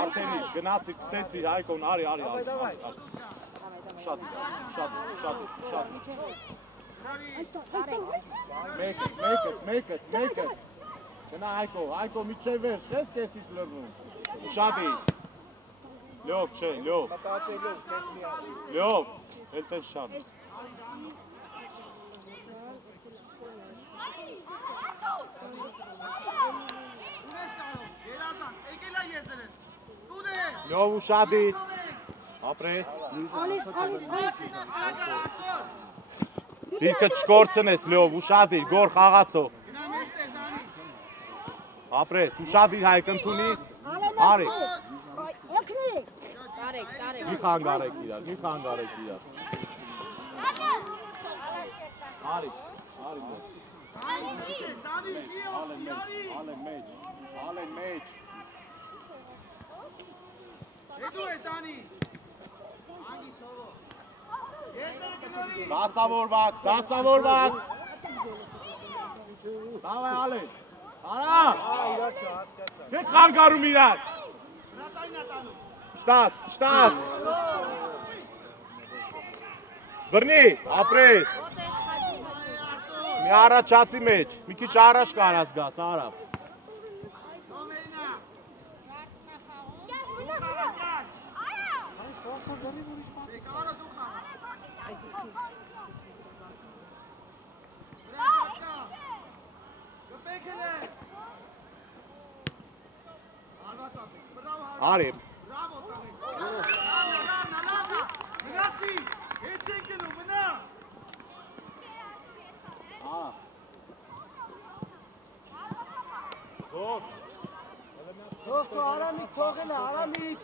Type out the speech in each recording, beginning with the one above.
Արտենից, գնացի, կցեցի, Հայկոն, արի, շատ, մեկ it, գնա Հայկո, միջև վերջ, ես կեսից լրվում, շատի, լյով, չէ, լյով, էլ տեր շատ, լյով ու շատի, ապրես, դիրկը չկործնես լյով, ու շատի, գոր խաղացող, ապրես, ու շատի հայք ընդունի, արեք, մի խանգարեք իրար, արեք, ալեն մեջ, Դասավորվակ, Դավայ ալեն, արա, հետ խանգարում իրար, շտաս, բրնի, ապրես, մի առաջացի մեջ, մի քիչ առաջ կարած գաս, արավ, Արիմ Արամիկ թողել է, արամիկ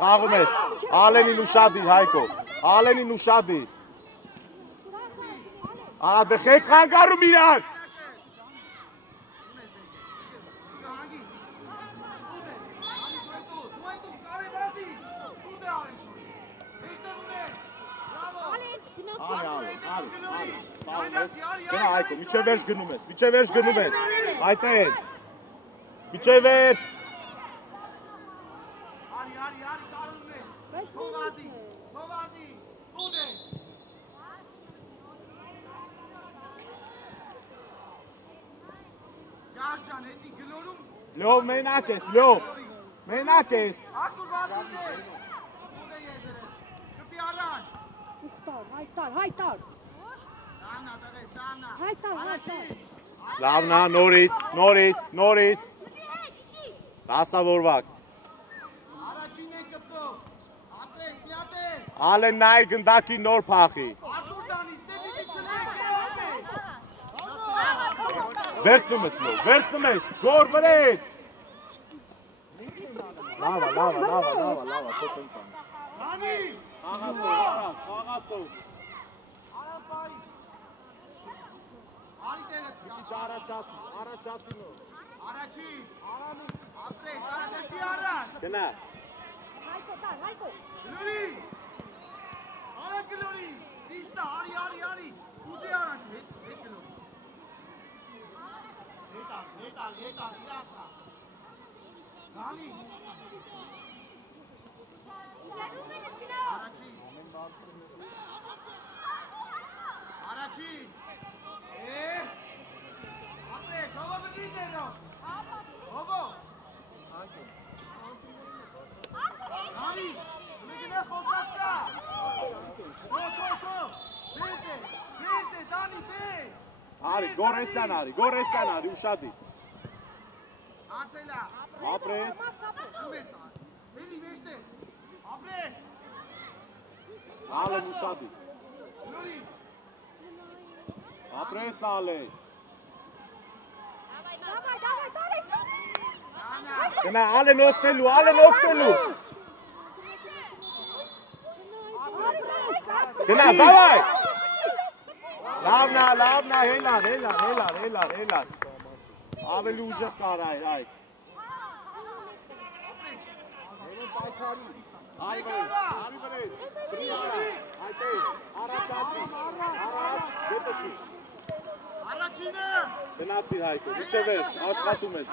Խաղում ես, ալենին ու շադիր, Հայկո, ալենին ու շադիր, դեղ եք խանգարում իրար, Հայկո, միջև վերջ գնում ես, այդ էդ, միջև վերջ, Լյով մենակ ես, մենակ ես Լավնա, նորից Դասավորվակ Ալեն նայ գնդակի նոր փախի Վերցնում ես, գոր վրետ Լավա, Հանի Խաղացով Առաջացի նոր Առաջի Գնա։ Հայկո տար, Հայկո։ Գլորի։ Արա գլորի։ Ճիշտ է, արի։ Ուզի արանք, հետ գլորի։ Հետալ, իրացա։ Գանի։ Առաջի։ Ապրեք, հովա բնի դերո։ Հովո։ Գանի, մեկնե խոսացրա։ Քո։ Բերտե, Դանի, բեր։ Արի, գորեսան արի, ուշադի։ Ացելա։ Ապրես։ Բերի, մեջտե։ Ապրես։ Ալեն ուշադի։ Լորի։ Ապրես ալեն։ Գնա, ալեն օգնելու։ Գնա, դավայ։ Լավնա, հելար։ Ավելի ուժեղ կար այ։ Արի վրեզ, բրի արա, այտեզ, առաջացի, առաջ, գետոշի։ Առաջինը։ Գնացիր Հայկո, միջև էր, աշխատում ես։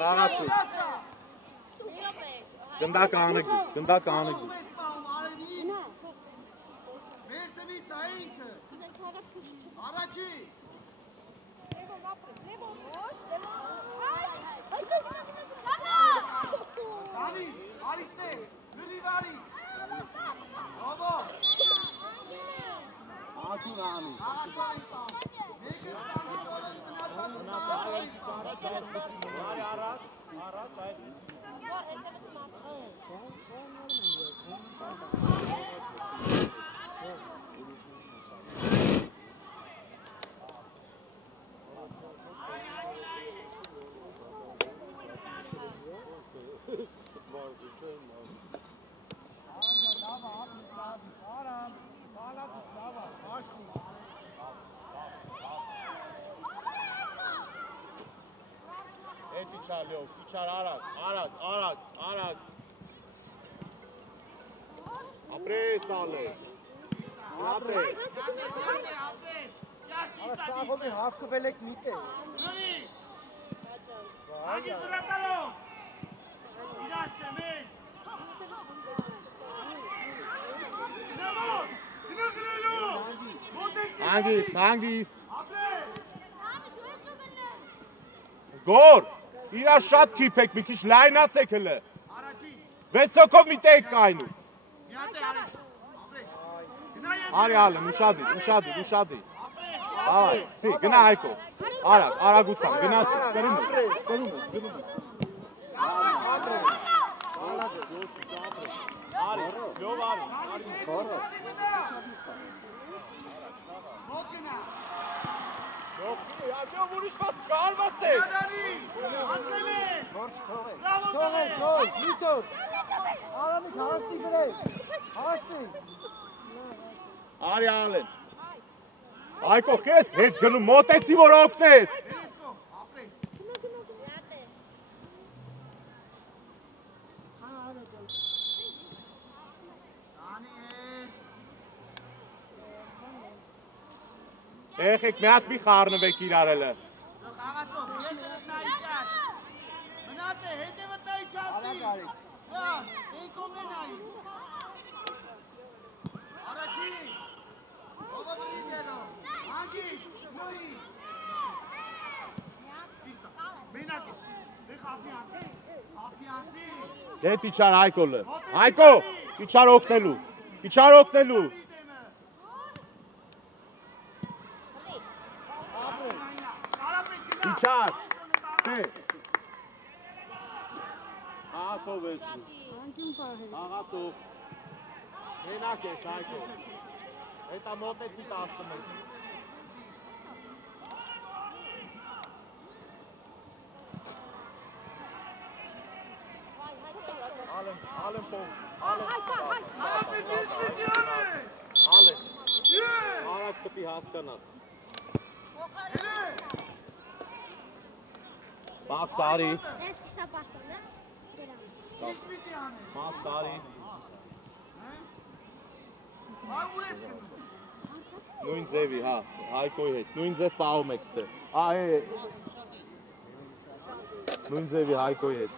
Խաղացուս։ Գնդակ անեգուց։ Վերտնից այնքը։ Առաջի։ Դանի, արիստե, գրիվարի։ Հովո։ Ատուն անի։ Իչար արագ։ Ապրես ալե։ Ապրես։ Սաղոմի հաստվել եք միտե։ Լորի։ Ագի զրատալով։ Իրաշ չեմ են։ Նամոտ, դինա գրելով։ Հանգիստ։ Գոր, իրա շատ քիփ եք, մի քիչ լայնացեք հլը։ Առաջի։ 6 հոգով մի տեղ կայնում։ Միատ է արես։ Ապրեք։ Արի ալեմ, ուշադի։ Այ, ցի, գնա Հայկո։ Արագությամբ, գնացի, կրում ես։ Արի, լով արի։ Մոտ գնա։ Ասյով ուրիշ պատ կարվացեք։ Դանի, ացել է։ Թող, միտոր։ Արամիկ հասի վրեզ, հասի։ Արի ալեն։ Այկո կես, հետ գնում, մոտեցի որ օգնես։ Ապրեք։ Եղեք մի հատ մի խառնվեք իրարելը։ Խաղացող, ետևդ նայի ճատ։ Մնատ է, հետևդ նայի ճատի։ Էյկոմ է նայի։ Առաջի։ Հովա բրի դերո։ Անգիս, նորի։ Մենակ է։ Դեխ ապիանցի։ Դետ իչար Հայկոլը։ Հայկո, իչար օգնելու։ Իչար, թե։ Աղացով ես։ Աղացով։ Մենակ ես Հայկո։ Հետա մոտեցի 11։ Ալեն պոնք, Ալեն, արագ կպի հասկանաս։ Մաքս արի։ Ես կիսա պաստան, Մաքս արի։ Նույն ձևի, հա, Հայկոյի հետ, նույն ձև պահում եք ստեղ։ Նույն ձևի Հայկոյի հետ։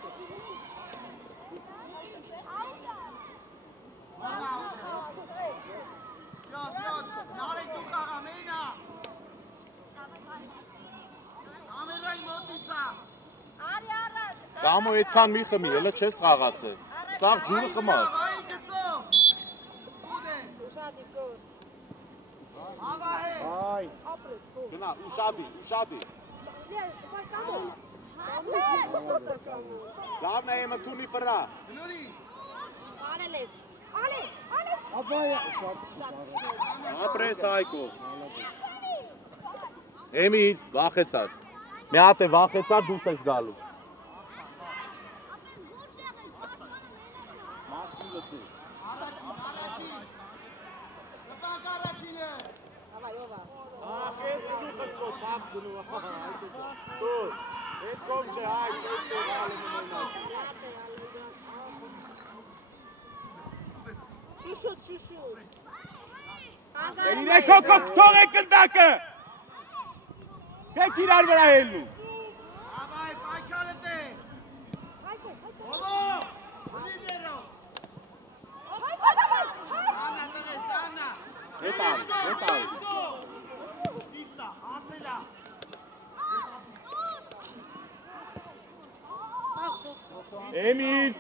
Կամո այդքան մի խմի, հելը չես խաղացել։ Սաղ ջուրը խմար։ Այ, Գնա, ուշադի։ Լավն է եմը թունի վրա։ Ապրես Հայկո։ Էմիլ, վախեցար։ Մի հատ է վախեցար, դուս ես գալու։ Թող է կնդակը։ Կեք իրար վրա հելնու։ Էմիլ,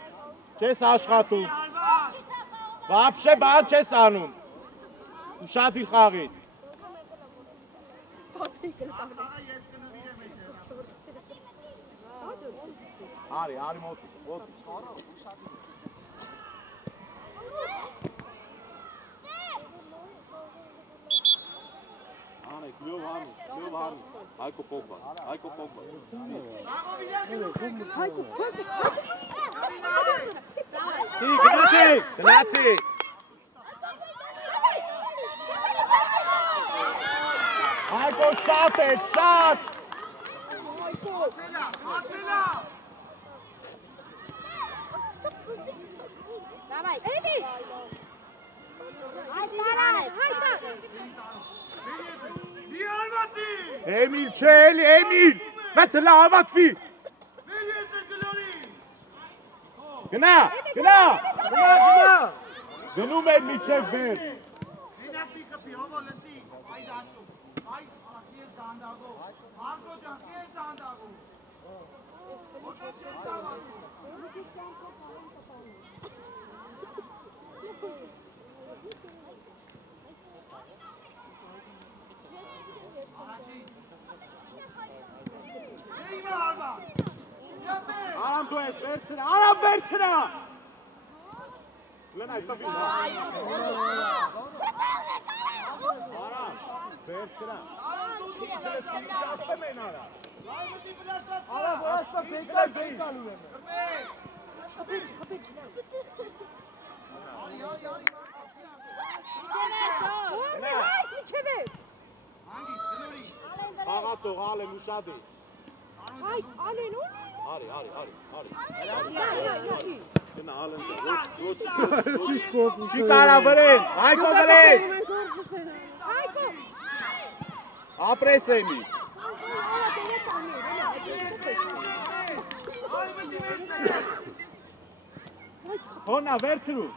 չես աշխատում։ Վապշե բան չես անում։ Ուշադիր խաղից։ Արի մոտի։ Անեք, լյով հանի։ Հայկո Պոգբա։ Գնացի։ Հայկո շատ է, շատ։ Давай, Эмиль! Էմիլ չէ, Էմիլ, մետը լավատվի։ Գնա։ Գնում են միջև վեր։ Արամ դու ես, վերցնա։ Լենայ, տվի։ Արամ, վերցնա։ Արամ, ասպա բեկալու եմ։ Աղացող, ալեն ուշադի։ Ալեն, Արի։ Գնա ալեն Չի կարա վրեն, Հայկո վրեն։ Ապրես էմի։ Հոնա, վերցրու։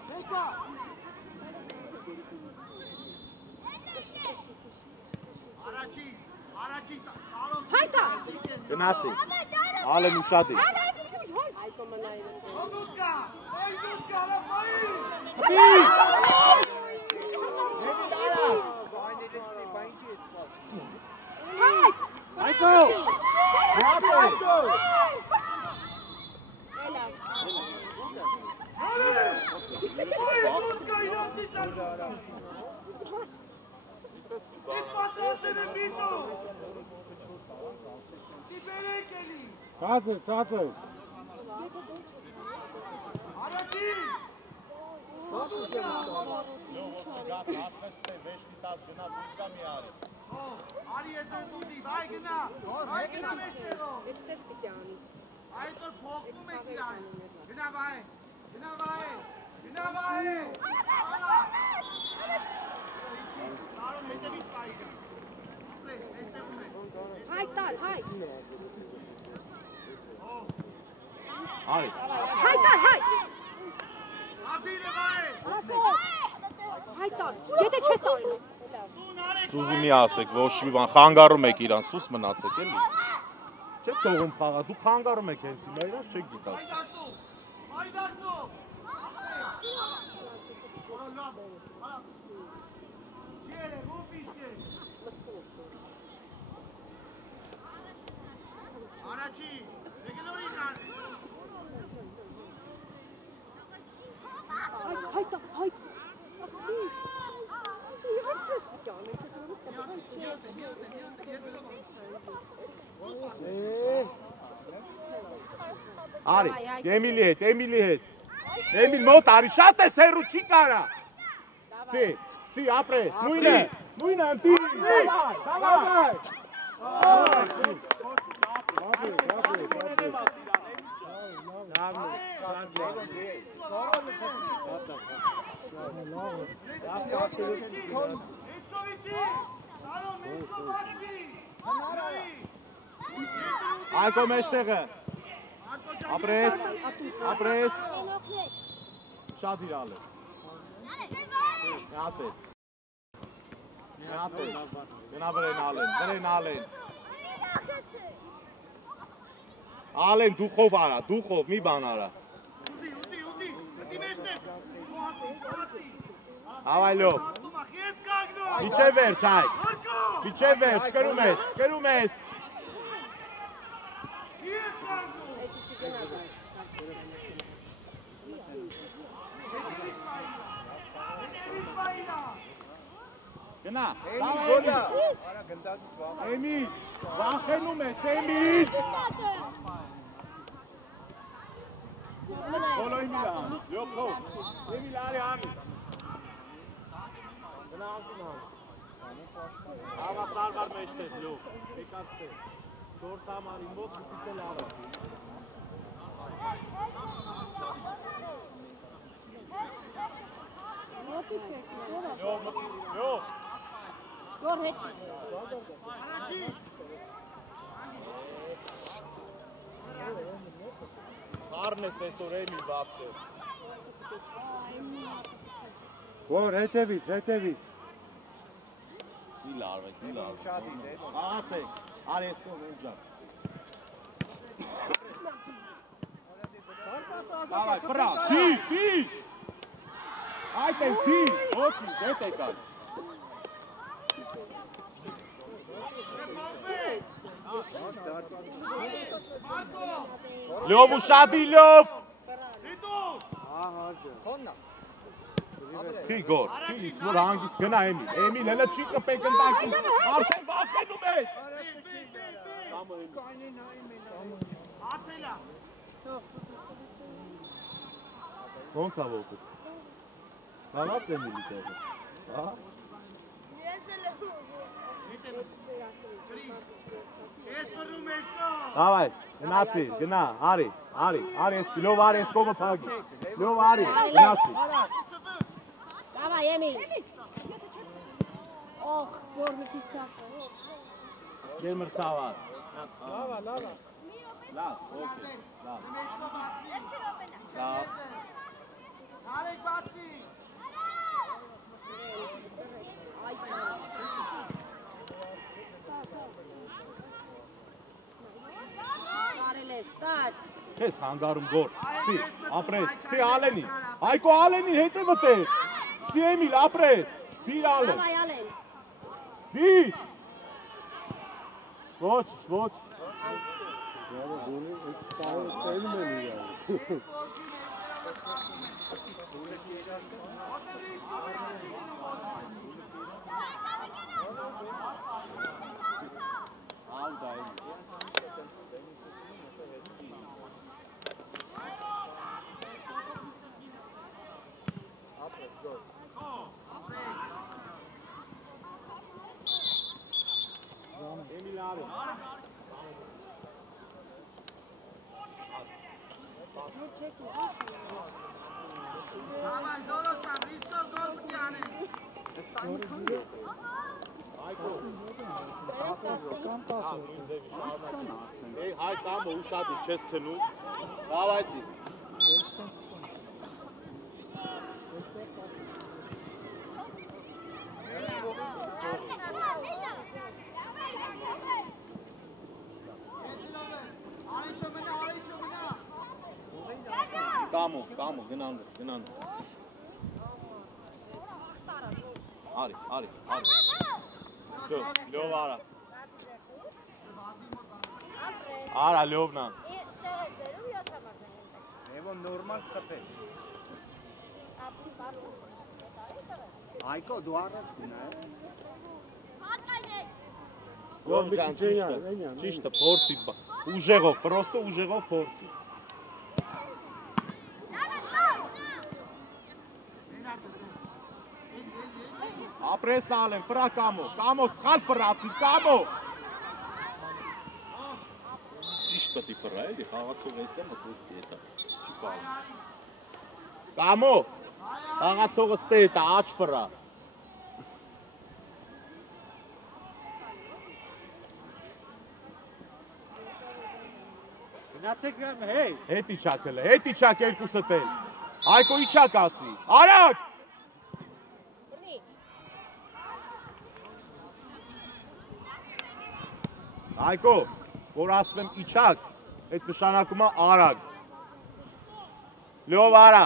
Հայտա։ Գնացի։ Ալեն ուշադի։ Հայկո։ Ծածր։ Արի ետ էր դուդիվ, այ գնա, այ գնա մեջտեղով։ Էս տես պիտի անի։ Այդ որ փոխվում եք իրար, գնա վայ, գնա վայ, գնա վայ։ Արոն հետևից պայի գա, ապրե, մեջտեղում եք։ Հայ տալ, հայ։ Արի։ Հայ տալ, հայ։ Ադիրը վայ։ Ասո։ Հայ տալ, եթե չես տալու։ Սուզի մի ասեք, ոչ մի բան, խանգարում եք իրան, սուս մնացեք էլի։ Չեք թողում խաղա, դուք խանգարում եք հենց հիմա իրաց չեք գիտակ։ Այ դաշտու։ Ջերը, ո՞ւպիշտե։ Արաչի, եկելորին ան։ Հայ տալ, հայ։ Արի, Էմիլի հետ, Էմիլի հետ։ Էմիլ մոտ արի, շատ է սերու չի կարա։ Սի, ապրե, նույնը ընտի։ Դավայ։ Այկո մեջտեղը։ Ապրես։ Շատ իրալ է։ Մի հատ է։ Գնա վրեն ալեն։ Ալեն դուխով արա, դուխով, մի բան արա։ Ուտի, մեջտեղ։ Հավայլով։ Իչե վերջ այք։ Իչե վերջ, կրում ես։ Գնա, Էմիլ, վախենում ես, Էմիլ։ Բոլո Էմիլ ան, լյոք հով, Էմիլ արի։ Գնա անգնան։ Աղա սարվար մեջտեղ, լյոք, եկացտեղ, դորս համարին մոտ ուտիցել արը։ Լյոք։ Գոր հետ։ Արաչի։ Արն ես այսօր Էմիլ բապշե։ Գոր հետևից։ Մի լարվեք։ Աղացեք, արի ես կով են ջան։ Davai, prā, tī! Ai, tev tī! Oči, zetēkāt. Ļovu šādī, ļov! Tī, Gor, tī, svor hangis, gana Emil. Emil, hele čika pekam taki. Arsen, vācenu mēs! Ոնց ա ողջ։ Լավաց Էմիլի տեղը։ Հա։ Ես էլ Давай, գնացի, գնա, արի, ես լով արի, ես կողը փագի։ Լով արի, գնացի։ Давай, Էմիլ։ Օխ, որ մի քիչ ցավ։ Գեմրցավար։ Լավ։ Լավ, օքեյ, լավ։ Լավ։ Արեք բացի։ Արել ես, տար։ Չես հանգարում Գոր։ Սի, ապրես, սի Ալենի։ Այկո Ալենի հետևը տեղ։ Սի Էմիլ, ապրես։ Դիր Ալեն։ Давай, Ալեն։ Դիր։ Ոչ։ Տայնում են իրար։ Давай, Դորոսյան, Ռիստո գոլ պիտի անի։ Հայ կամը ուշադի չես քնում, դավայցի։ Կամո, գնանդ։ Արի։ Շո, լով արա։ Արա լովնան։ Եվո նորմալ խփես։ Այկո դու առաջ գնա։ Լով ջան, ճիշտը, փորձի, ուժեղով, պրոստո ուժեղով փորձի։ Ապրես ալեմ, վրա կամո, սխալ վրացի, կամո։ Ճիշտ պտի վրա էլի, խաղացող ես եմ, ասես դետա, չի պարում։ Կամո, խաղացողը ստե էտա, աչ վրա։ Գնացեք հեյ։ Հետ իչակ երկուսը տել։ Հայկո իչակ ասի, արակ։ Հայկո, որ ասվեմ իչակ, այդ նշանակում է արագ։ Լով արա։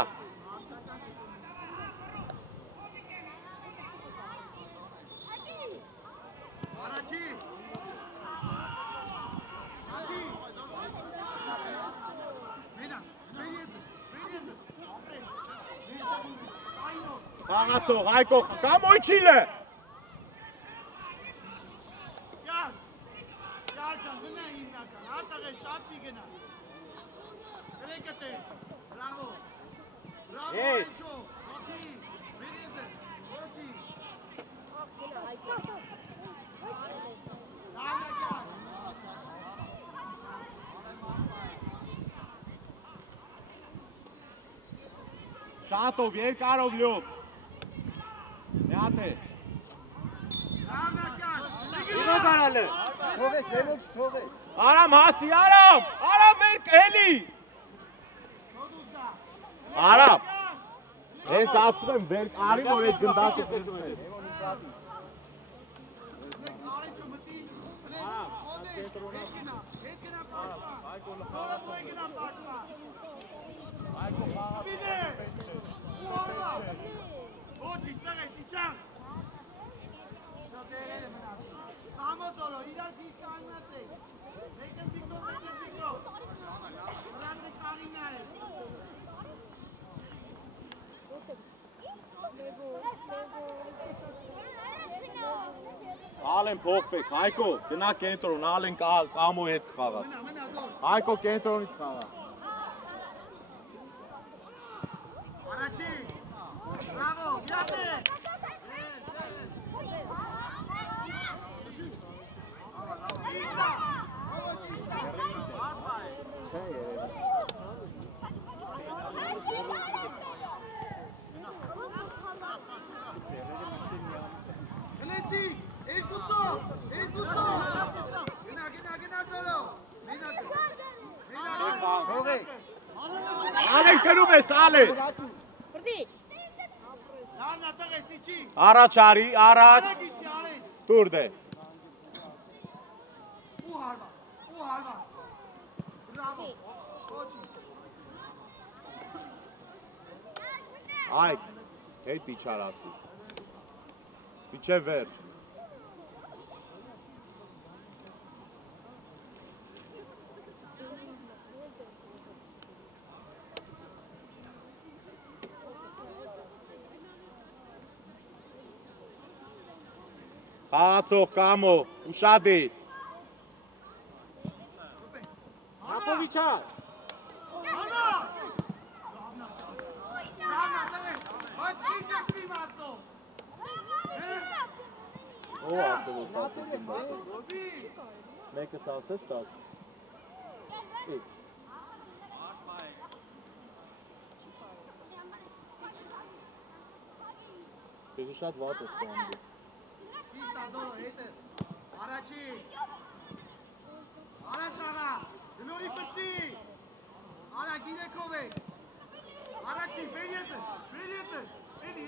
Առաջի։ Խաղացող, Հայկո, կամո իչիլ է։ Շատով, երկարով լյով։ Միատ է։ Իվո կարալը։ Թողես, երոք չթողես։ Արամ հացի, արամ վեր էլի։ Արամ։ Հենց ասում եմ վեր արի, որ այդ գնդացը սեզում է։ Ալեն փոխվեք, Հայկո, գնա կենտրոն, ալեն կամո հետ խաղաս։ Հայկո կենտրոնից խաղա։ Առաջի, բրավո, միատ է։ Հլեցի, երկուսով, գնա դորո, Թողեք։ Ալեն կրում ես, ալեն։ Առաջ արի, առաջ։ Տուր դե։ Ու հարվա, բրավո, ոչի։ Այք, հետ իչար ասի։ Իչե վերջ։ Խաղացող կամո, ուշադի։ Հապովիչար։ Ո ասել Մեկս ասես տաս։ շատ վատ է ստանում։ Ճիշտ ադորը հետ է։ Առաջի։ Արա ծաղա, դնորի պտի։ Արա գիրեքով է։ Առաջի, վեր ետը, էդի,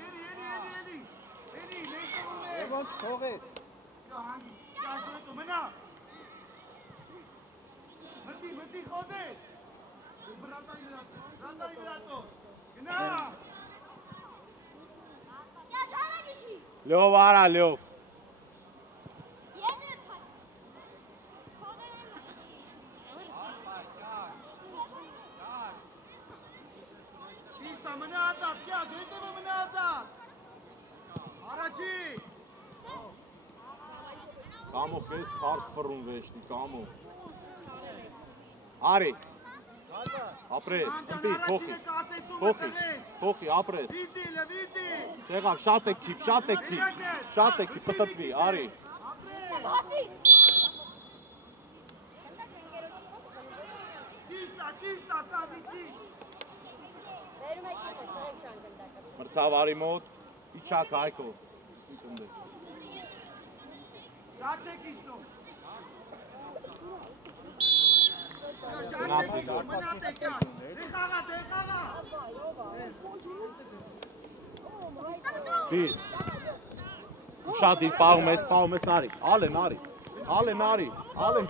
նեստորում է։ ԵՒոն թողես։ Հանգի, կաշդետու, մնա։ Մտի, խոդ է։ Բրատայի վրատո, գնա։ Լյով արա, լյով։ Ճիշտ է, մնա ատատ, կյաշ, հետևը մնա ատատ։ Առաջի։ Կամո քեզ թարս ֆռուն վեշտի, կամո։ Արի։ Ապրես, ընտի, փոխի, ապրես։ Վիդի։ Տեղավ, շատ է քիփ, պտտվի, արի։ Ճիշտ է, ծավիչի։ Մրցավարի մոտ, իչակ հայքո։ Շատ չեք իշտում։ Բիր, ուշադիր պաղում ես, արի, ալեն արի,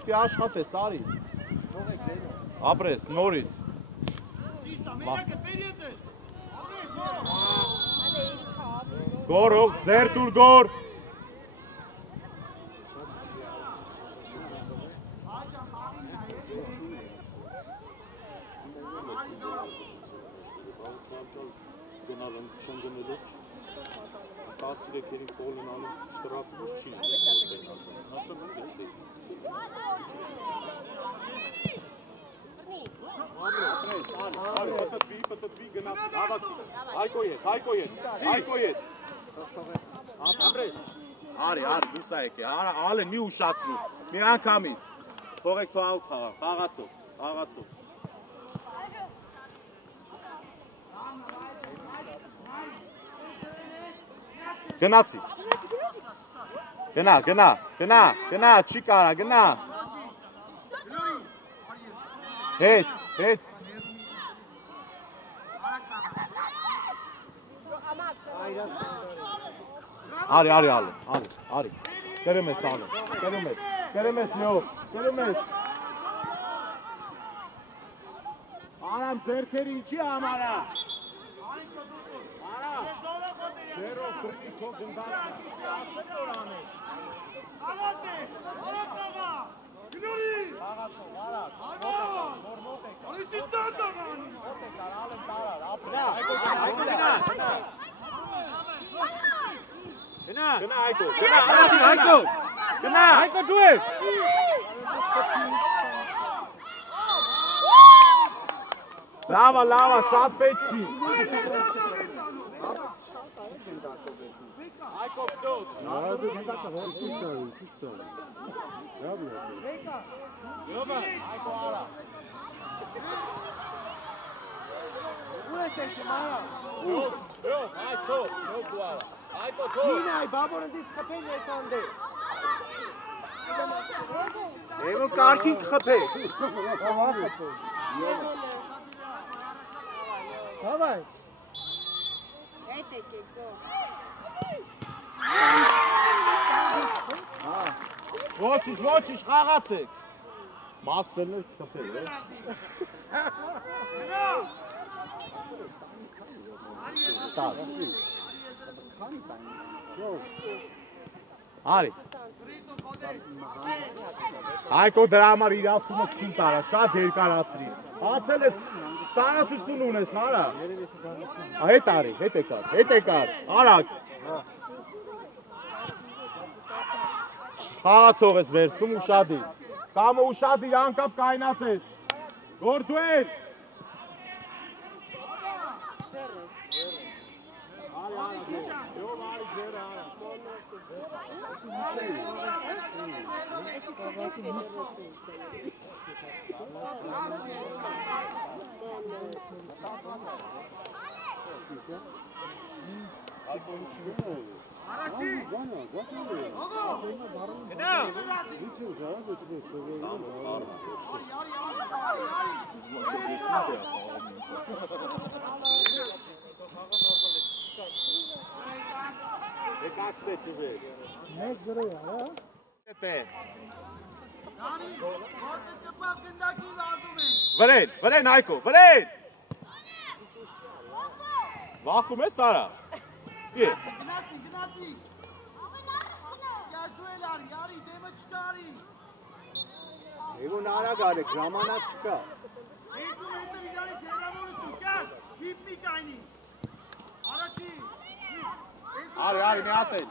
պի աշխատես, արի, ապրես, նորից, գոր, ձեր տուր գոր, Կասիրեքերի ֆոլն անում շտրաֆուս չի։ Պտտվի գնա, հայկո ետ։ Արի, դուսա եկե, ալեն մի ուշացրու, մի անգամից, թողեք թո աղ խաղացով։ Գնացի, գնա, չի կարա, գնա, հետ, արի, կերեմ ես ալեն, կերեմ ես լյով, արամ ձերքերի ինչի համարա, Ձերով կրկիքով գնդացն Գնորի! Հայկո դու ես! Լավա, շատ պետք չի։ Հայկո դու։ Հայկո արա։ Հայկո դու։ Նինայ, բաբորընդիս խպեն եկանդ է։ Եվո կարկին կխպե։ Հավայ։ Ոչիշ, խաղացեք։ Մաքսելն է կխպել, է։ Արի։ Հայկո դրա համար իրացումը չին տարա, շատ երկարացրի։ Ացել ես, տարածություն ունես, արա։ Հետ արի, հետ եկար, արակ։ Խաղացող ես վերցնում ուշադիր, կամը ուշադիր անկապ կայնացես, որ դու ես։ Առաջի։ Գնա։ Եկացտե չժեր։ Մեծ զրոյ, հա։ Եթե։ Դանի, ոտը կպավ գնդակի լազում են։ Վրեն, Այկո, վրեն։ Վախում ես արա։ Ես։ Գնացի։ Կյաշ դու էլ արի, արի, դեմը չկարի։ Եգոն արագ արեք, ժամանակ չկա։ Երկու մետր իրարից հեռավորություն, կյաշ, հիպ մի կայնի։ Առաջի։ Արի, մի հատ էլ։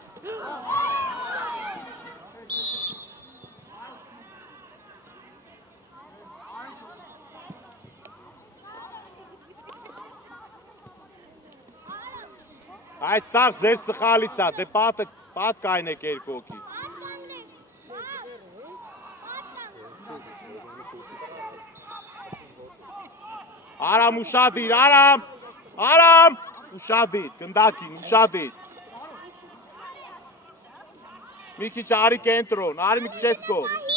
Այդ սաղ ձեր սխալից է, դե պատ կայնեք երկու հոգի։ Արամ ուշադիր, Արամ, ուշադիր, գնդակին, ուշադիր։ Մի քիչ արի կենտրոն, արի մի քիչ ես կողմ։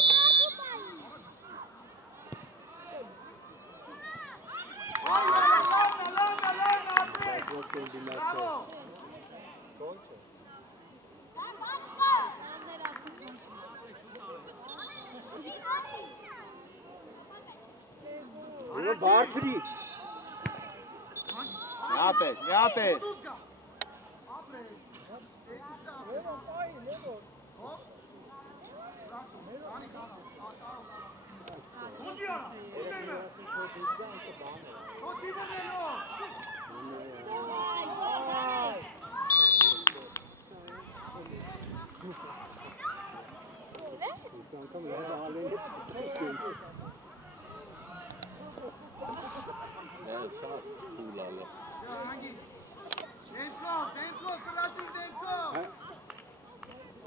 Բարձրի։ Միատ է։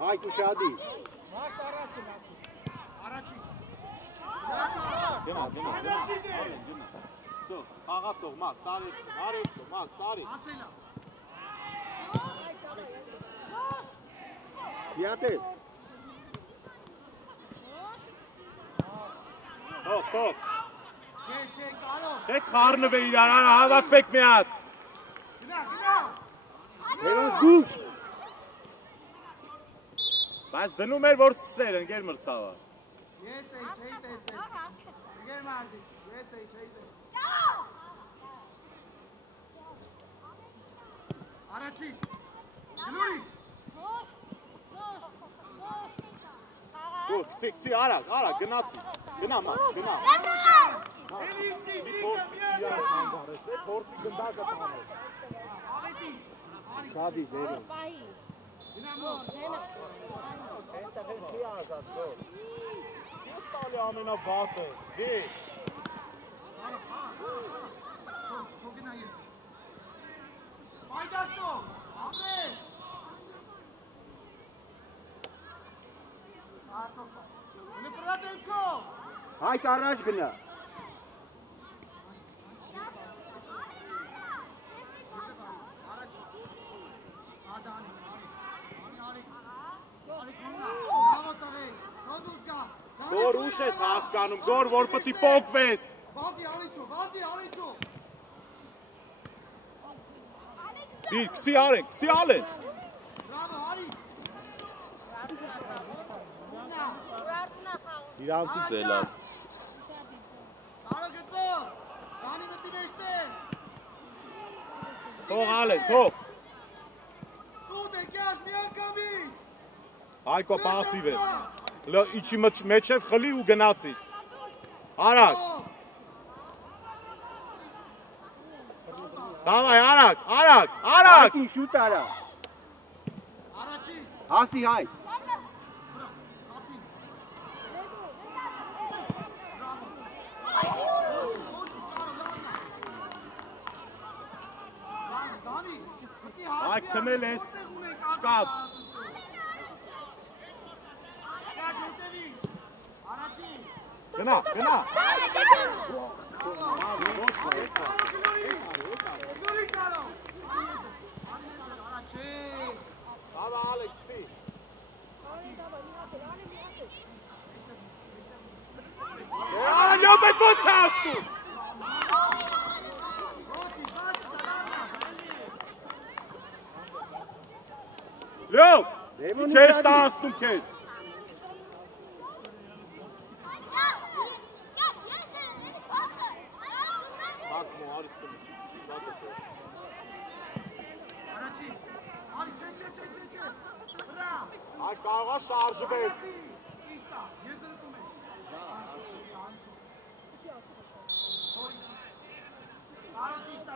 Այ կուշադի։ Առաջի։ Գնա։ Սո, խաղացող, Մաքս, արես կո, Մաքս, արի։ Անցելա։ Միատե։ Թող։ Չէ, կարող։ Դեք խառնվե իրար, հավաքվեք մի հատ։ Գնա։ Երոնց գուք։ Բայց դնում էր, որ սկսեր, ընկեր մրցավա։ Ես էի, չէի տեսել։ Ընկեր մարդիկ, ես էի, չէի տեսել։ Առաջի։ Գնուրի։ Կցի, արագ, գնացի։ Գնա, Մաքս, գնա։ Էլիցի, Փորձի գնդակը տանես։ Ավետի։ Շադի, դերում։ Ես տալի ամենավատը, դե։ Թողինա ես։ Պայդաստով, ամեն։ Նպրատենքով։ Հայք առաջ գնա։ Գոր ուշ ես հասկանում, գոր որ պտի պոկվես։ Վազի արիչո։ Դիր, կցի ալեն։ Բրավո, արի։ Իրանցից էլան։ Կարո գծով, դանի մտի մեջտեղ։ Թող ալեն, թող։ Տուտ է կյաշ մի անգամի։ Հայկո պասիվ ես։ Իչի մեջև խլի ու գնացի։ Արագ։ Դավայ, արագ։ Հայքի շուտ արա։ Առաջի։ Հասի հայք։ Այ քնել ես, չկաց։ Գնա։ Առաջի։ ստացվում։ Լյով, չես ստացվում քեզ։ Այ կարողա շարժվես։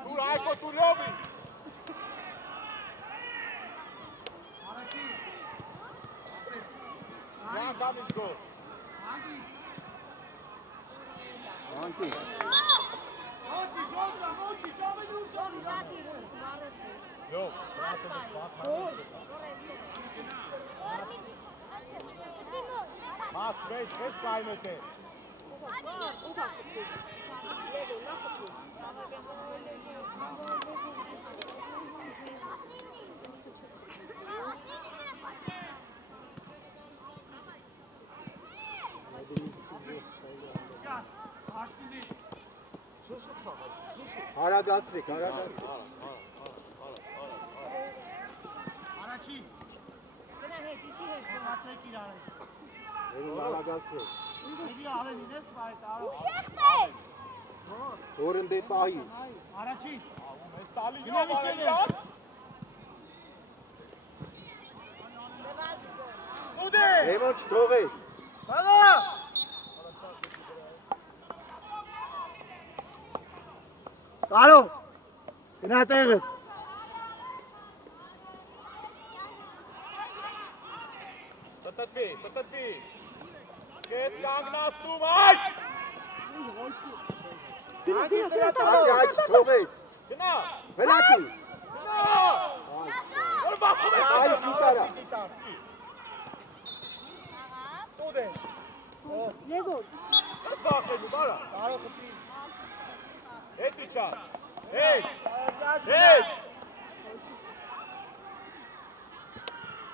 Դուր այկո Տուլյովի։ Յանդամից գո։ Անտի։ Լյով, Մաց, վեջ կայմ է թե։ Հարագացրիք, հարագացրիք։ Առաջին։ Գնա հետ, իջի հետ, հացրեք իրար հետ։ Հարագացրիք։ Իդի ալեն ինես բարդ արով։ Որն դե պահի։ Առաջին։ Ես տալի գնով արելյաց։ Ուդի։ Էմոչ թողես։ Բաղա։ Կարո։ Գնա տեղդ։ Պտտվի։ Կես կանգնացնում այդ։ Աջ թողես։ Գնա։ Վելակի։ Որ բախում ես Այլ ֆիտարա։ Ուդի։ Լեգոն։ Ես բախելու, բարա։ Կարո խփի։ Հետ իջա։ Հետ։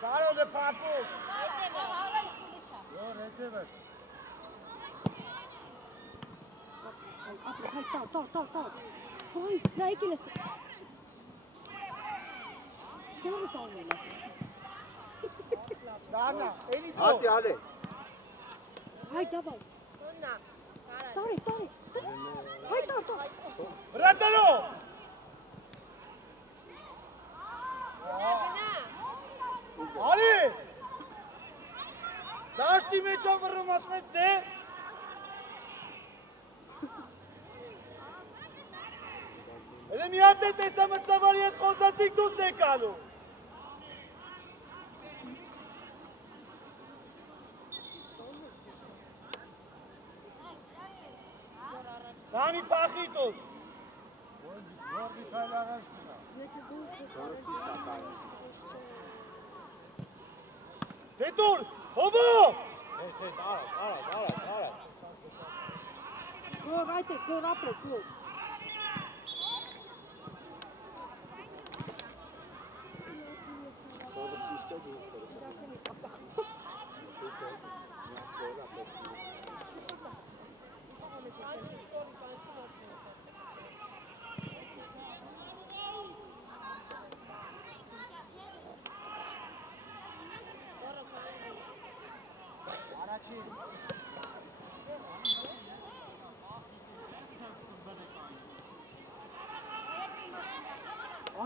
Կարո դե պապուկ։ Յոր հետևը։ Ապրես, հայ, տար։ Ոյ, նա եկել ես։ Գնով ես ալնել է։ Դանա, էլի դո։ Ասի ալե։ Հայ, դավայ։ Տարի։ Հայ, տար։ Ռատալո։ Ալի։ Դաշտի մեջ ավռում ասմեց դե։ Elə մի հատ է տեսա մծավարի հետ խոսացիք դուս եք ալու։ Դանի պախի դուս։ Որդի քայլ առաջ գնա։ Դե դուր, հովո։ Հետ, արա։ Գոր այդ է, գոր ապրես, գոր։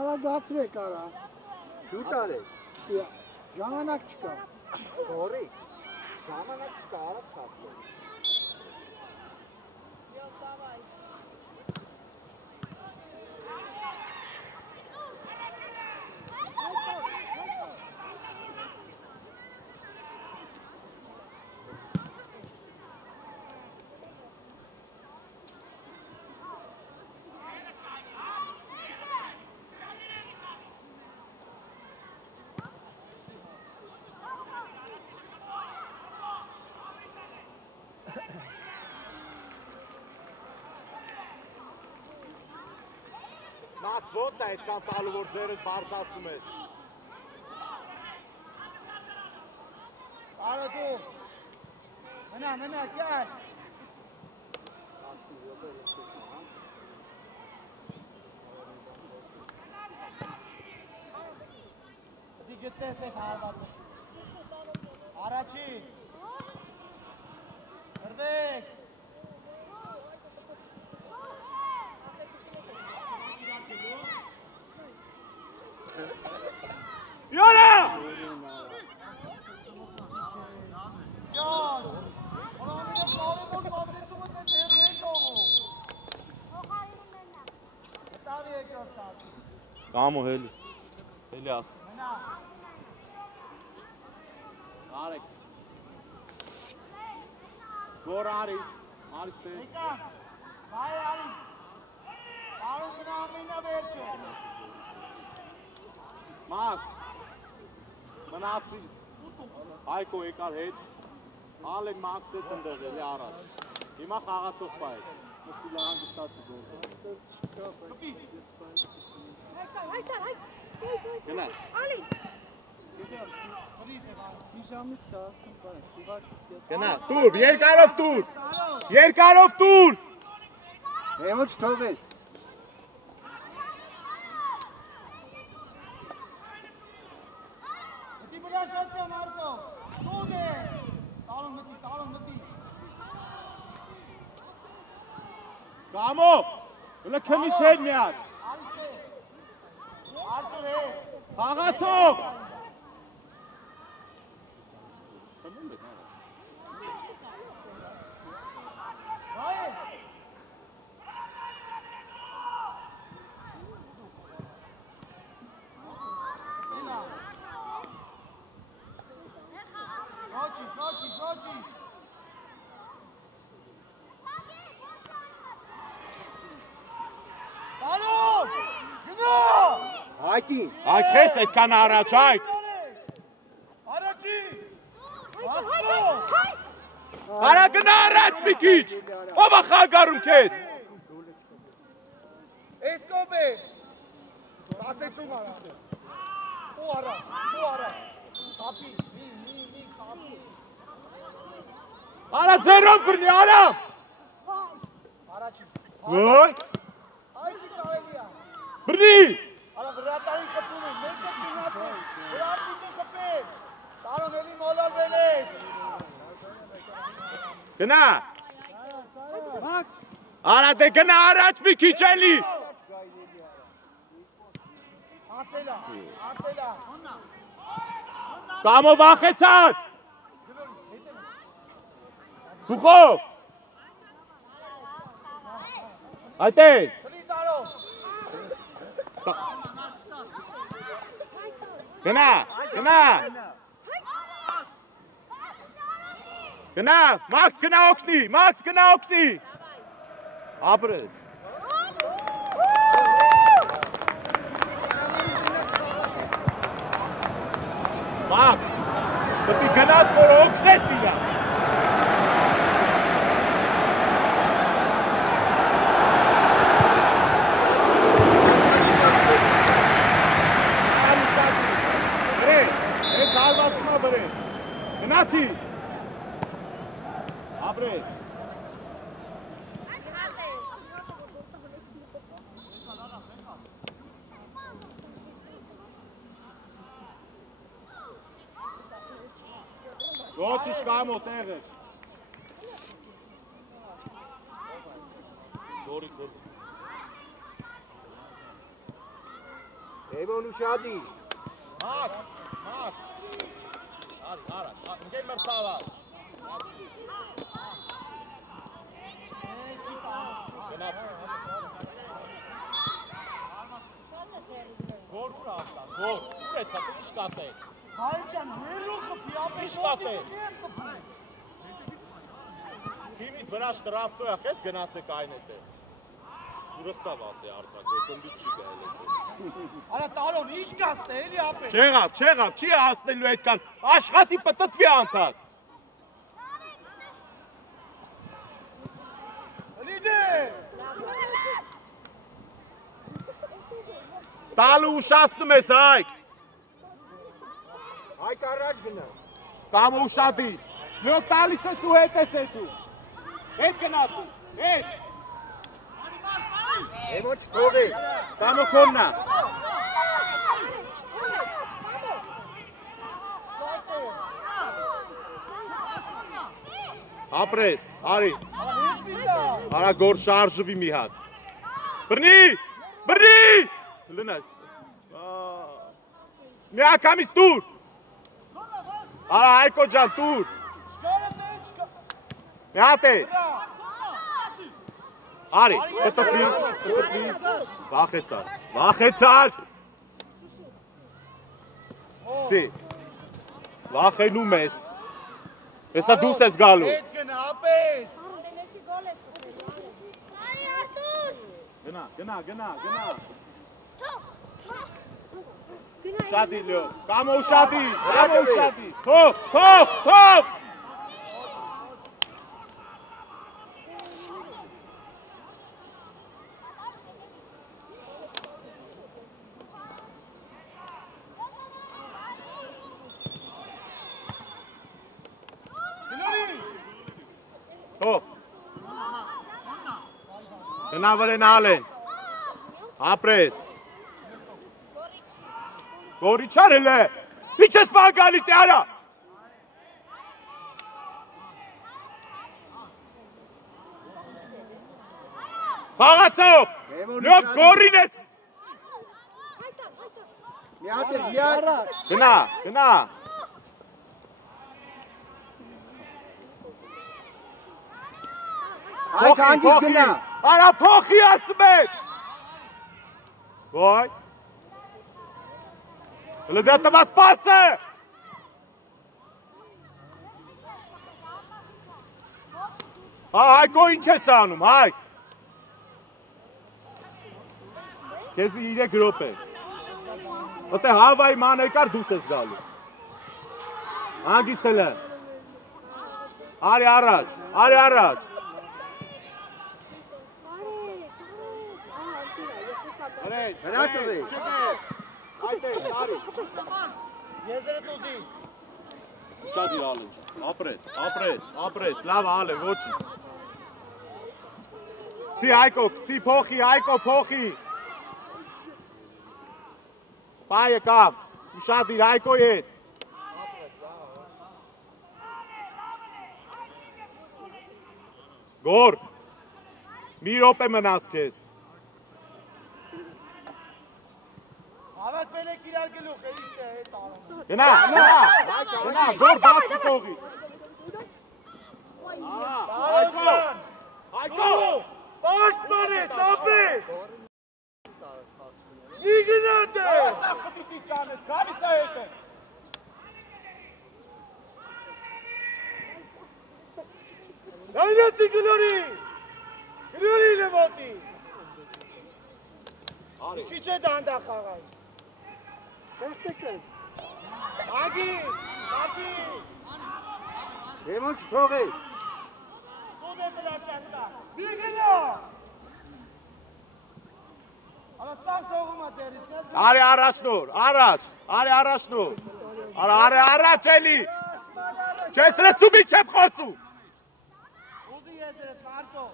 Արագացրեք արա։ Շուտ արեք։ Ժամանակ չկա։ Թողի։ Ժամանակ չկա, արավ խաղացեք։ Մաց ոնց է այդքան տալու, որ ձերդ բարձրացնում ես։ Արո դու։ Մնա, կյար։ Այստեղ հարված։ Առաջի։ Հրդեք։ Յորա։ Յոս։ Օրանիը կարևոր պատրեցումը թե դեր է կողու։ Տավի երկրորդ տալ։ Կամո հելի աս։ Մնա։ Արեք։ Գոր արի ստե։ Եկա։ Բայ արի։ Արու գնա ամենա վերջը։ Մաքս։ Մնացի։ Հայկո եկար հետ։ Ալեն Մաքսը տնտեղ էլի առաջ։ Հիմա խաղացող բայ։ Մուսուլան գտածի գոր։ Գնա։ Ալի։ Գնա, տուր, երկարով տուր։ Երկարով տուր։ Ոչ թողես։ Դի վրա շատ է Մարկո։ Տուն է։ Տալում մտի։ Կամո։ Լքմից հետ մի հատ։ Արտուր է։ Խաղացող։ Հայ։ Շոչի։ Տալում։ Գնա։ Հայտին։ Այ քեզ այդքան առաջ այ։ Առաջի։ Արա գնա առաջ մի քիչ։ Ո՞վ է խաղարում քեզ։ Էս կոմ է։ Ասեցում արա։ Ու արա։ Կապի, մի կապի։ Արա ձերով բռնի, արա։ Առաջի։ Ոյ։ Այ չի կարելի է։ Բռնի։ Արա վրատարի խփում է, մեկը գնացել։ Վրատին խփել։ Տարոն էլի մոլորվել է։ Գնա։ Մաքս։ Արա դե գնա առաջ մի քիչ էլի։ Ացելա։ Կամո վախեցած։ Դուխով։ Այդտեղ։ Խլի տարով։ Գնա։ Մաքս գնա օգնի։ Ապրես։ Մաքս, պետք է գնաս, որ օգնես իրան։ Գնացի։ Ապրես։ Ոչ իշկամ օտեղ է։ Գորի։ Էվոն ուշադի։ Մաքս։ Արա, ընկեր մրցավար։ Գոր ուր ասա, գոր, ուր ես հա, ինչ կատեք։ Հայջան, հերու խփի, ապեշ ոտի խփի։ Թիմիտ վրաշ տրավտոյա, կես գնացեք այն էտ է։ Ուրըծավ ասի արցակ, ոս ընդիշ չի գայել էտ է։ Արա տարոն, ինչ կաստ է, էլի ապեշ։ Չեղավ, չի հասնելու այդքան, աշխատի պտտվի անդած։ Լիդեր։ Տալու ուշացնում ես այք։ Հայտ առաջ գնա։ Կամ ուշադի։ Լով տալիս ես ու հետ ես էտու։ Հետ գնացու, հետ։ Էվոն չթողես։ Կամո կոննա։ Ապրես, արի։ Արա գոր շարժվի մի հատ։ Բռնի, բռնի։ Լնա։ Մի ակամից տուր։ Արա Հայկո ջան, տուր։ Մի հատ է։ Արի, կտրվի, վախեցար, վախեցար։ Ծի, վախենում ես, հեսա դուս ես գալու։ Գնա։ Ուշադի լյո, կամո ուշադի, թոփ։ Գնա վրեն ալեն, ապրես, գորի չարել է, ինչ ես բանգալի տեարա, բաղացով, լյոտ գորին ես, գնա, փոխի, արա փոխի ասում եք, ոյ, հլը դե տված պասը, Հայկո ինչ ես անում, Հայկ, քեզի 3 րոպե, ոտե հավայի մանեկար դուս ես գալու, հանգիստ էլ է, արի առաջ, Հրատվի։ Այդ է, արի։ Եզրդ ուզի։ Շատ իր ալեն, ապրես, լավ ալեն, ոչի։ Կցի Հայկո, կցի փոխի։ Պայը կամ, շատ իր Հայկոյ հետ։ Գոր, մի րոպե մնաս քեզ։ Հավաքվել եք իրար գլուխ, էլիս է հետ արում։ Գնա, գոր բացի կողի։ Հայկո, պաշտպան ես, ապի։ Մի գնատ է։ Ասա խպիտի ծանես, գալիս է հետ է։ Նայնացի գլորի լևոտի։ Քիչ է դանդա խաղայ։ Ագի։ Դեմոն չթողի։ Ո՞վ է բլաշակտա։ Մի գնա։ Արա տակ թողում է դերից։ Արի առաջնոր, առաջ էլի։ Չես լսում ինչ եմ խոսում։ Ուզի եզրդ, Մարտո։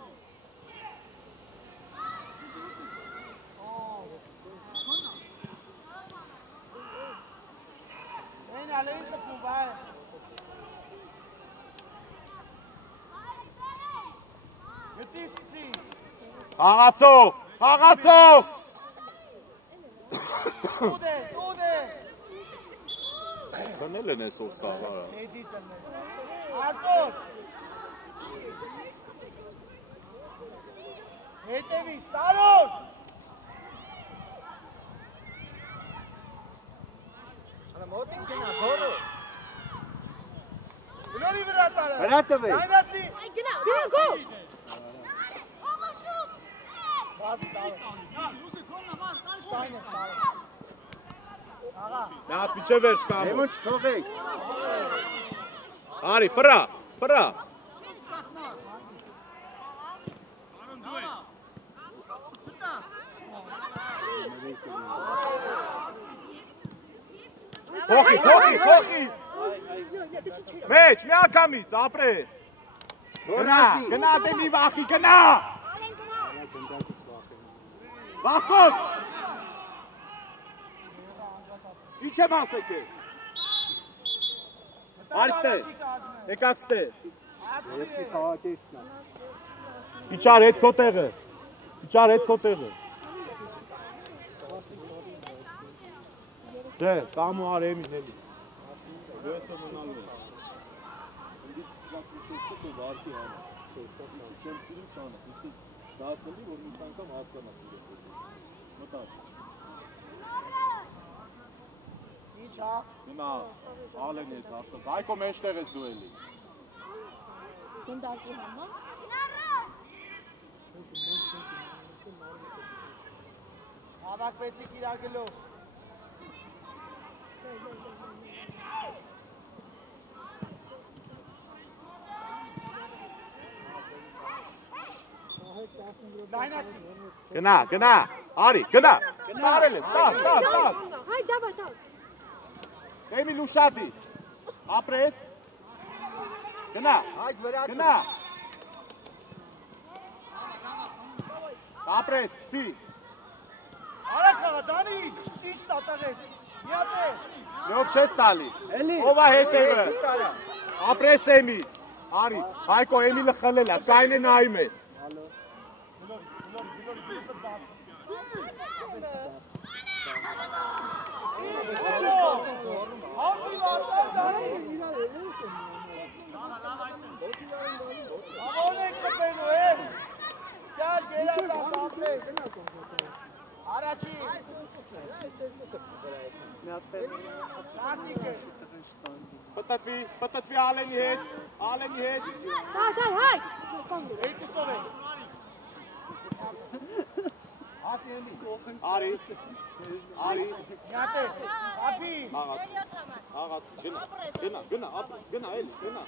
Են ալեին տպում, բայ։ Գծի։ Խաղացող։ Տուդ է։ Քնել են այսօր սաղարը։ Էդի տնե։ Արտոս։ Հետևի, Սարոս։ Արա մոտիկ գնա, գորո։ Գլորի վրա տարը։ Հրատվի։ Նայնացի։ Գնա, գո։ Բազի տարը։ Սայնես տարը։ Նա պիչե վերջ կամո։ Դեմոն չթողի։ Արի, ֆրա։ Փոխի։ Մեջ, մի ակամից, ապրես։ Գնա, դե մի վախի, գնա։ Վախոտ։ Ինչ եմ ասեք ես։ Արստե, եկացտե։ Երկի խաղակեսն է։ Իջար հետ քո տեղը։ Իջար հետ քո տեղը։ Դե, կամ ու արեմի նելի։ Գույսը մնալու է։ Ընդից ծածկի շոստը վարկի հանը։ Շեմ սիրում շանս, իսկի դասելի, որ միս անգամ հասկանաս իրեք։ Մտար։ Ինչ հա։ Գնա, ալեն ես հաստատ, այկո մեջտեղ ես դու էլի։ Գնդակի համա։ Հավաքվեցիք իրագելով։ Գնա, արի, գնա, տարել ես, տար։ Հայ, դավա, դավ։ Էմիլ ուշատի, ապրես, գնա, ապրես, կսի։ Արա խաղա, Դանի, ճիշտ ատաղես, միատ է։ Լով չես տալի, ով է հետևը, ապրես Էմիլ, արի, հայկո Էմիլը խլել է, կայն է նայում ես։ Աղոն եք կպենու է, կյար գերատ ապապրեք, արաչի, շանտիկ է, Պտտվի ալենի հետ, Դավ, հայ։ երկուսով է, արի, միատ է, ապի, աղաց, գնա, էլի, գնա,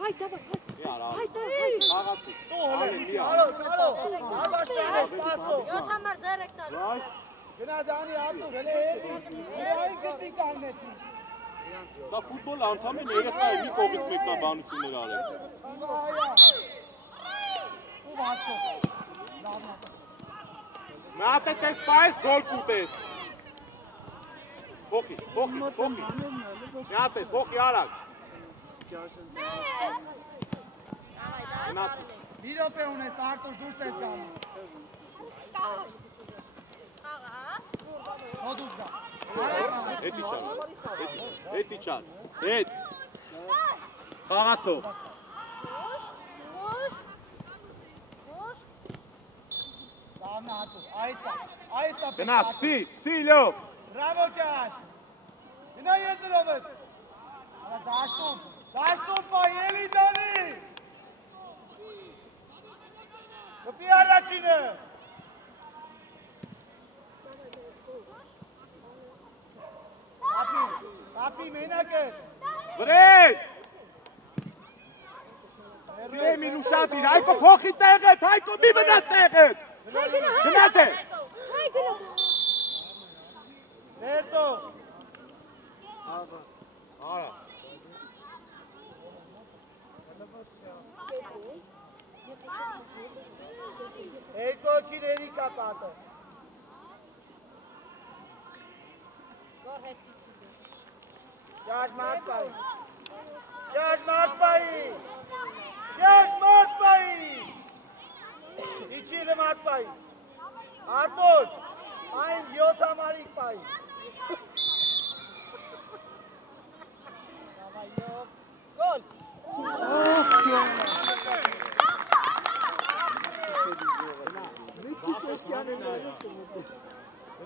Հայ, դավա, հայ։ Իար, Հայ, դավ, աղացի, Յոթամար ձեր եք տալիս։ գնա Դանի ատուր, հել է հայի գծի կանգնեցի, Դա ֆուտբոլ անդամին երեխայի մի կողից մեկնաբանություններ արեք։ ու վաստով, Մատ է տես պայս, գոլ կուտես։ Փոխի, միատ է, փոխի արակ։ Գնացի։ մի ռոպե ունես, Արտուր դուրս ես գանում, հո դուրս գա, Հետ իչար, հետ։ Խաղացող։ Դանա ատուր, այստա, Գնա, կցի, լով։ Բրավո կյար, գնա եզրով էտ, դաշտում պա, ելի Դանի, կպի առաջինը, Կապի մենակ է, Վրեն։ Էմիլ ուշատիր, հայկո փոխի տեղդ, հայկո մի մնա տեղդ։ Գնա թե։ Հայ, գնա։ ներտո, Արա։ երկոքի ներիք ապատը, Yaş Mart Bey! İçeri Mart Bey! Artur! Aynı Yota Marik Bey! Gol!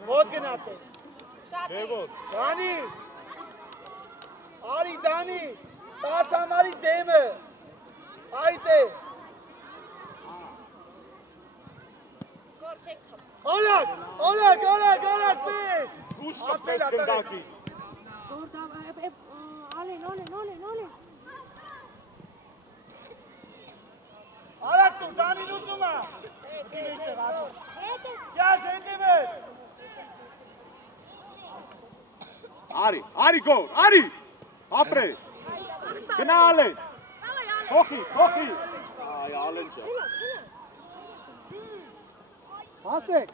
Вот генате! Dani! Ari Dani, taas hamari deme. Haydi. Olak bir. Kuş kapses gındaki. Dur, dավ, ալեն։ Olak dur, Dani tutma. Gel sendime. Ari gol, Ari. Ապրես, գնա ալեն, հոխի, Այ ալեն չա։ Հասեք։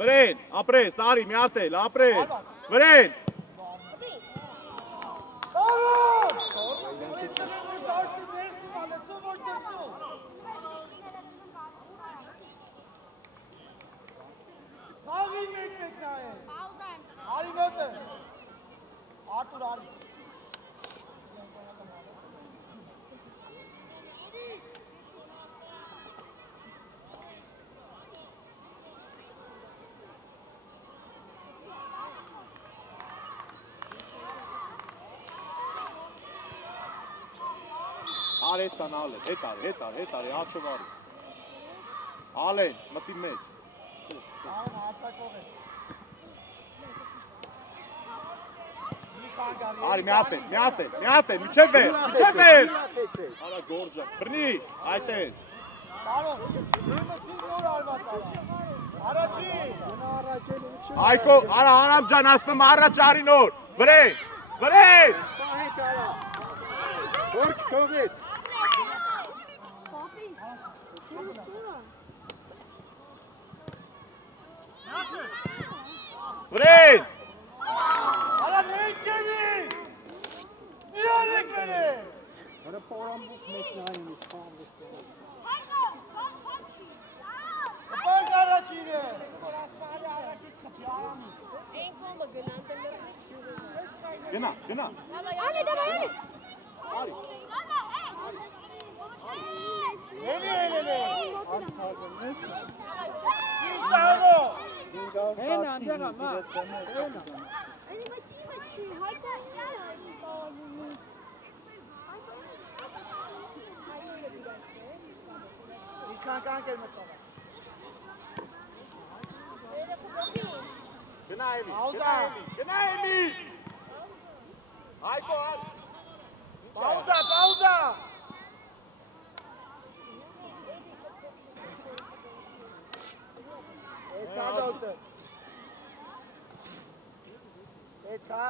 վրեն, ապրես, արի, միատել, ապրես, վրեն, տուր արի։ Արեսան ալեն, հետ արի, աչովարի։ Ալեն, մտի մեջ։ Ան հացակով է։ Արի, մի հատ է, միջև վեր։ Արա գորջակ, բրնի, այդ է։ Տարոն, իմս մի նոր արվատ Առաջի։ Այկո, արա Արամ ջան, ասպեմ առաջ արի նոր, վրեն։ Որք թողես։ Վրեն։ Արա նեյքերի։ Միան եկերի։ Հրը պարամբուկ մեկ նային ես պարամբուկ։ Պանք առաջին է։ Գնա։ Ալի, դավայ, Արի։ Էլի։ Ասկազնես։ Ինչ բաղո։ Հեն անդեղա, մա։ Ալի, մաչի, հայտա, Իսկան կանք էր մծավա։ Գնա Էմի։ Այկո, արի։ Պաուզա։ Էտա դոկտը։ Էտա։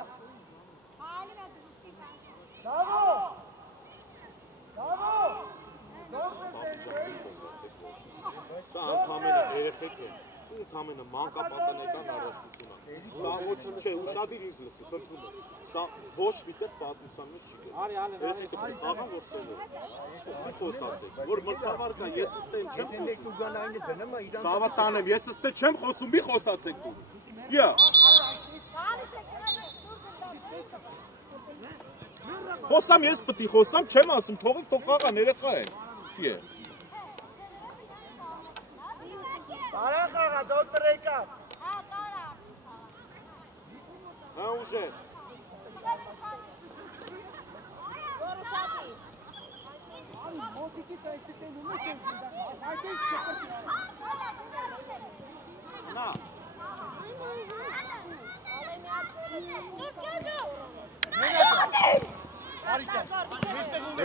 Դավո։ Սա ընդհանրապես երեխեք է, ընդհանրապես մանկապատանեկան առողջություն է։ Սա ոչ չէ, ուշադիր ինձ լսի, խնդրում եմ։ Սա ոչ միտեղ պատմության մեջ չի գնում։ Երեխեքը խաղան որ սովոր։ Մի խոսացեք, որ մրցավար կա, ես ստեն չեմ խոսում։ Ցավը տանեմ, ես ստե չեմ խոսում, մի խոսացեք դու։ Յա։ Խոսամ ես պետք է խոսամ, չեմ ասում, թողեք թող խաղան երեխա են։ Յա։ Տարա խաղա, դոկտոր եկավ։ Հա ուժեր։ Նա։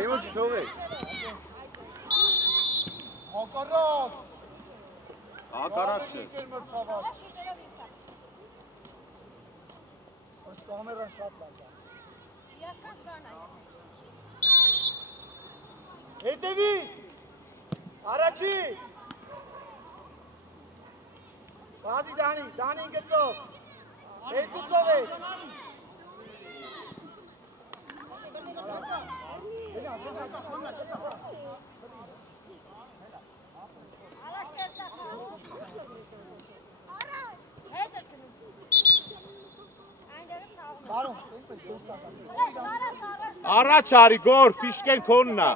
Որք թողես։ Հակառակ։ Ակարակ չէ։ Ըստ կամերան շատ լավ է։ Հետևի։ Առաջի։ Բազի Դանի գծով։ Երկուսով է։ Առաջ արի գոր, ֆիշկեն քոննա։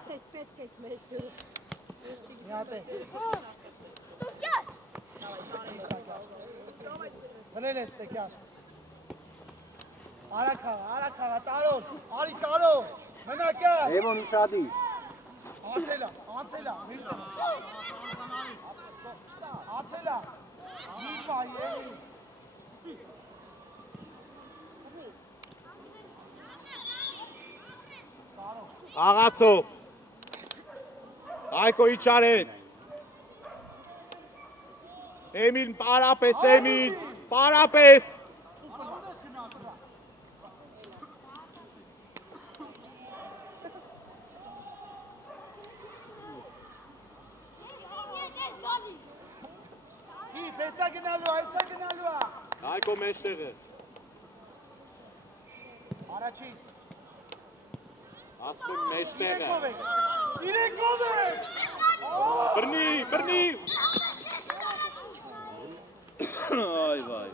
Հնել ես տեկյալ։ Արակ խաղա, տարոն, արի տարոն, մնակյալ։ Էվոն ուշադիր։ Անցելա, Անցելա, մի պայ էլի։ Աղացո։ Այկո իչարեն։ Էմիլ, պարապես, պարապես։ Պեսա գնալու, այսա գնալու է։ Այկո մեջտեղ է։ Առաջի։ Ասում մեջտեղ է։ Իրեկով է։ Բրնի։ Այ վայ։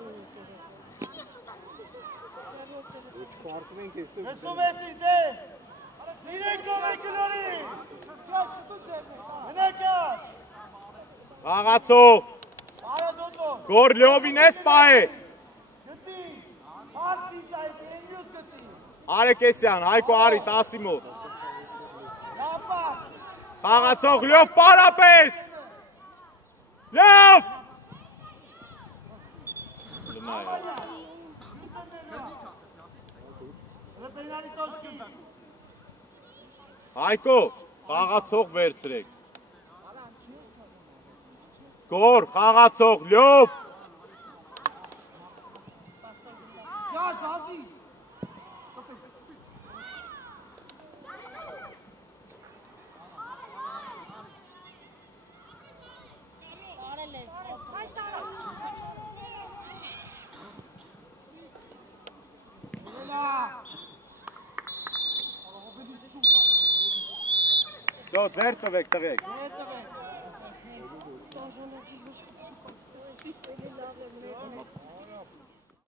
Քարտվեն Resuvesi de. Direkt komikleri. Meneka. Խաղացող Aradoto. Գոր լյովին ես պահե Գտի։ Հարցի ծայր ենյուս գտի։ Արեկեսյան, Հայկո Արի, 10-ի մոտ Լապա։ Խաղացող լյով պարապես Լյով Ռեպենալի տոշկի։ Հայկո, խաղացող վերցրեք Գոր, խաղացող, լյով Գար, զազի։ Դո, ձեր տվեք, տվեք